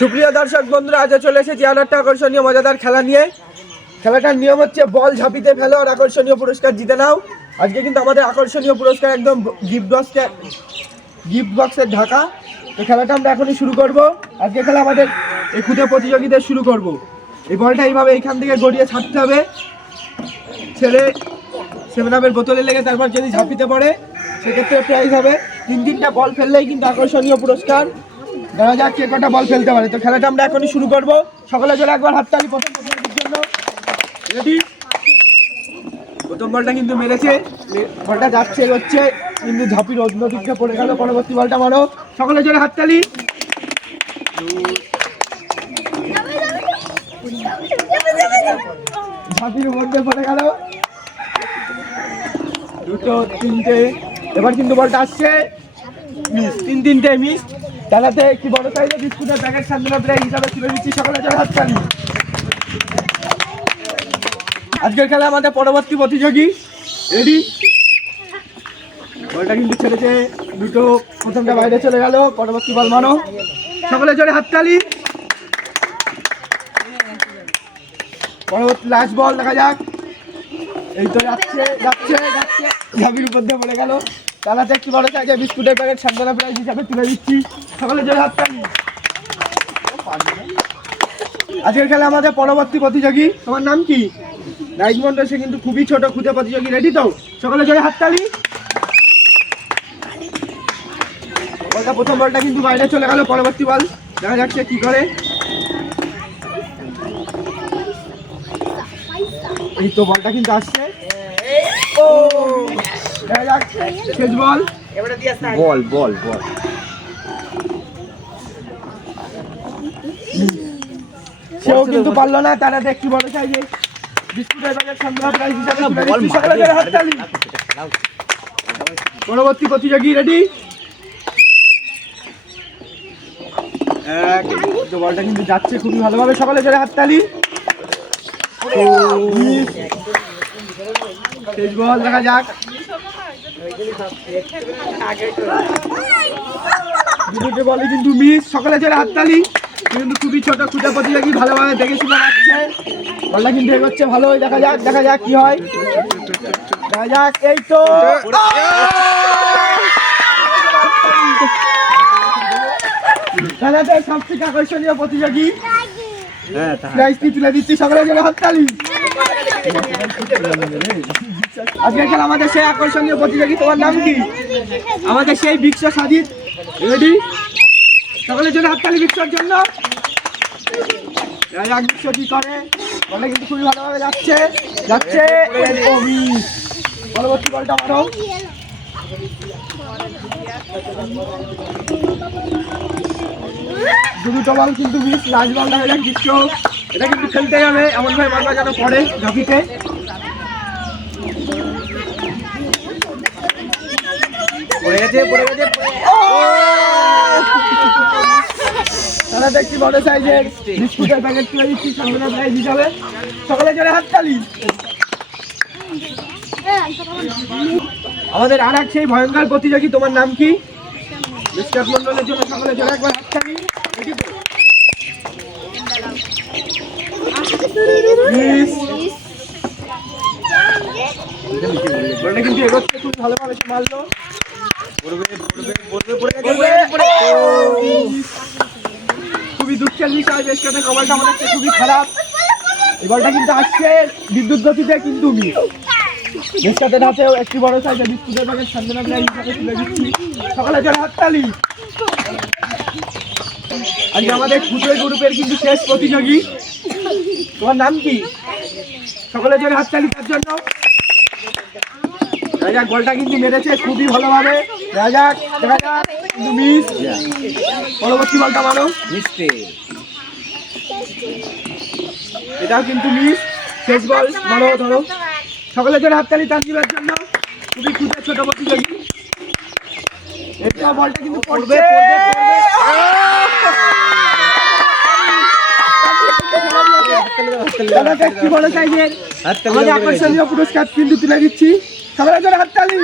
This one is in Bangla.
সুপ্রিয় দর্শক বন্ধুরা, আজ চলে এসেছি আরো একটা আকর্ষণীয় মজাদার খেলা নিয়ে। খেলাটার নিয়ম হচ্ছে বল ঝাঁপিতে ফেলো আর আকর্ষণীয় পুরস্কার জিতে নাও। আজকে কিন্তু আমাদের আকর্ষণীয় পুরস্কার একদম গিফট বক্সের ঢাকা। তো খেলাটা আমরা এখনই শুরু করব। আজকে খেলা আমাদের এই খুদে প্রতিযোগিতা শুরু করব। এই বলটা এইভাবে এইখান থেকে গড়িয়ে ছাড়তে হবে, ছেড়ে 7 আপের বোতলে লেগে তারপর যদি ঝাঁপিতে পড়ে সেক্ষেত্রে প্রাইজ হবে। 3-3টা বল ফেললেই কিন্তু আকর্ষণীয় পুরস্কার। দেখা যাক কে কটা বল ফেলতে পারে। তো খেলাটা আমরা এখনই শুরু করব। সকলে জোরে একবার হাততালি প্রথম জন্য। রেডি? প্রথম বলটা কিন্তু মেরেছে, বলটা যাচ্ছে হচ্ছে কিন্তু ঝাঁপির অন্য দিকটা পড়ে গেল। পরবর্তী বলটা মারো, সকলে জোরে হাততালি। ঝাঁপির মধ্যে পড়ে গেল, 2, 3টে। এবার কিন্তু বলটা আসছে, মিস, 3-3টে মিস। খেলাতে একটি বড় সাইজের বিস্কুটের প্যাকেট সান্ত্বনা প্রাইজ হিসাবে তুলে দিচ্ছি, সকলে জোরে হাততালি। আজকের খেলা আমাদের পরবর্তী প্রতিযোগী রেডি? বলটা কিন্তু ছেড়েছে, 2টো, প্রথমটা বাইরে চলে গেল। পরবর্তী বল মানো, সকলে জোরে হাততালি। পরবর্তী লাস্ট বল দেখা যাক। এই তো যাচ্ছে যাচ্ছে যাচ্ছে, ঝাঁপির উপর দিয়ে পড়ে গেল। খেলাতে একটি বড় সাইজের বিস্কুটের প্যাকেট সান্ত্বনা প্রাইজ হিসাবে তুলে দিচ্ছি, সকলে জোরে হাততালি। আজকের খেলা আমাদের পরবর্তী প্রতিযোগী, তোমার নাম কি? রাইজমন্ডল। সে কিন্তু খুবই ছোট খুদে প্রতিযোগী। রেডি তো? সকলে জোরে হাততালি। বলটা প্রথম বলটা কিন্তু বাইরে চলে গেল। পরবর্তী বল দেখা যাচ্ছে কি করে। এই তো বলটা কিন্তু আসছে, ও দেখা যাক শেষ বল। বল বল বল সেও কিন্তু পারলো না। তারা দেখছি বড় সাইজে বিস্কুটের প্যাকেট সান্ত্বনা প্রাইজ হিসাবে তুলে দিচ্ছি, সকলে জোরে হাততালি। পরবর্তী প্রতিযোগী রেডি? বলটা কিন্তু যাচ্ছে খুবই ভালোভাবে, সকলে জোরে হাততালি। শেষ বল দেখা যাক। দুটো বলে কিন্তু মিস, সকলে জোরে হাততালি। কিন্তু খুবই ছোট খুদে প্রতিযোগী, ভালোভাবে দেখে শুনে যাচ্ছে। বলটা কিন্তু এগোচ্ছে ভালোই, দেখা যাক দেখা যাক কি হয়। দেখা যাক, এই তো খেলাতে সবথেকে আকর্ষণীয় প্রতিযোগী প্রাইজটি তুলে দিচ্ছি, সকলে জোরে হাততালি। আজকে খেলা আমাদের সেই আকর্ষণীয় প্রতিযোগী, তোমার নাম কি? আমাদের সেই বিক্স সাজিদ। রেডি? সকলে জোরে হাততালি বিক্সর জন্য। বিক্স কি করে, বলটা কিন্তু খুবই ভালোভাবে যাচ্ছে যাচ্ছে। পরবর্তী বলটা মারো, দুটো বল কিন্তু মিস। লাস্ট বল দেখা যাক বিক্স। এটা কিন্তু খেলতে হবে এমন ভাবে মারবা যেন পড়ে ঝাঁপিতে। পড়ে গেছে পড়ে গেছে। তারা দেখছি বড় সাইজের বিস্কুটের প্যাকেট তুলে দিচ্ছি সান্ত্বনা প্রাইজ হিসাবে, সকলে জোরে হাততালি। আমাদের আর এক সেই ভয়ঙ্কর প্রতিযোগী, তোমার নাম কি? মিস্টার মন্ডলের জন্য সকলে জোরে একবার হাততালি। বলটা কিন্তু এগোচ্ছে খুব ভালোভাবে, মারলো। খুবই দুঃখের বিষয়, বেশ কথা কবলটা আমাদের খুবই খারাপ। এই বলটা কিন্তু আসছে বিদ্যুৎ গতিতে, কিন্তু বেশকাতের হাতেও একটি বড় সাইজের বিস্কুটের প্যাকেট সান্ত্বনা প্রাইজ হিসাবে তুলে দিচ্ছি, সকলে জোরে হাততালি। আজকে আমাদের খুদে গ্রুপের কিন্তু শেষ প্রতিযোগী, তোমার নাম কি? সকলে জোরে হাততালি তার জন্য। রাজাক বলটা কিন্তু মেরেছে খুবই ভালোভাবে, রাজাক দেখা যাক কিন্তু মিস। পরবর্তী বলটা মারো, এটাও কিন্তু মিস। শেষ বল মারো, ধরো, সকলে জোরে হাততালি তানজিমের জন্য। খুবই খুদে ছোট প্রতিযোগী। এটা বলটা কিন্তু পড়বে। আকর্ষণীয় পুরস্কার কিন্তু তুলে দিচ্ছি, সকলে জোরে হাততালি।